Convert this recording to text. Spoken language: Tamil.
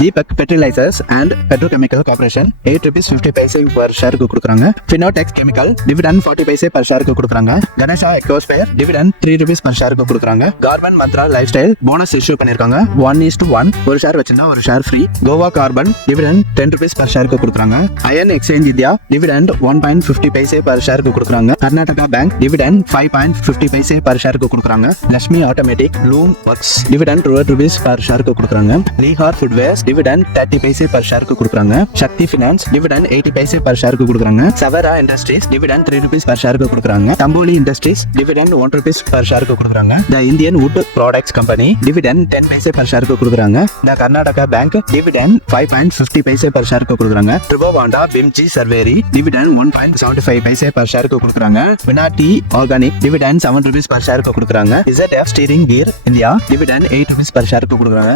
Deepak Fertilizers and Petrochemical Corporation 8 rupees 50 paise per share க்கு கொடுக்குறாங்க. Finotex Chemical dividend 40 paise per share க்கு கொடுக்குறாங்க. Ganesha Ecosphere dividend 3 rupees per share க்கு கொடுக்குறாங்க. Garban Mantra Lifestyle bonus issue பண்ணிருக்காங்க. 1:1 ஒரு ஷேர் வச்சிருந்தா ஒரு share free. Goa Carbon dividend 10 rupees per share க்கு கொடுக்குறாங்க. Iron Exchange India dividend 1.50 paise per share க்கு கொடுக்குறாங்க. Karnataka Bank dividend 5.50 paise per share க்கு கொடுக்குறாங்க. Lakshmi Automatic Loom Works dividend 12 rupees per share க்கு கொடுக்குறாங்க. Lihar Foodwares dividend 30 paise per share க்கு கொடுக்குறாங்க. Shakti Finance dividend 80 paise per share க்கு கொடுக்குறாங்க. Savara Industries dividend 3 rupees per share க்கு கொடுக்குறாங்க. Tamboli Industries dividend 1 rupees per share க்கு கொடுக்குறாங்க. The Indian Wood Products Company dividend 10 paise per share க்கு கொடுக்குறாங்க. The Karnataka Bank dividend 5.50 paise per share க்கு கொடுக்குறாங்க. Trivavanda Bimchi Survey dividend 1.75 paise per share க்கு கொடுக்குறாங்க. Vinati Organic dividend 7 rupees per share க்கு கொடுக்குறாங்க. ZF Steering Gear India dividend 8 rupees per share க்கு கொடுக்குறாங்க.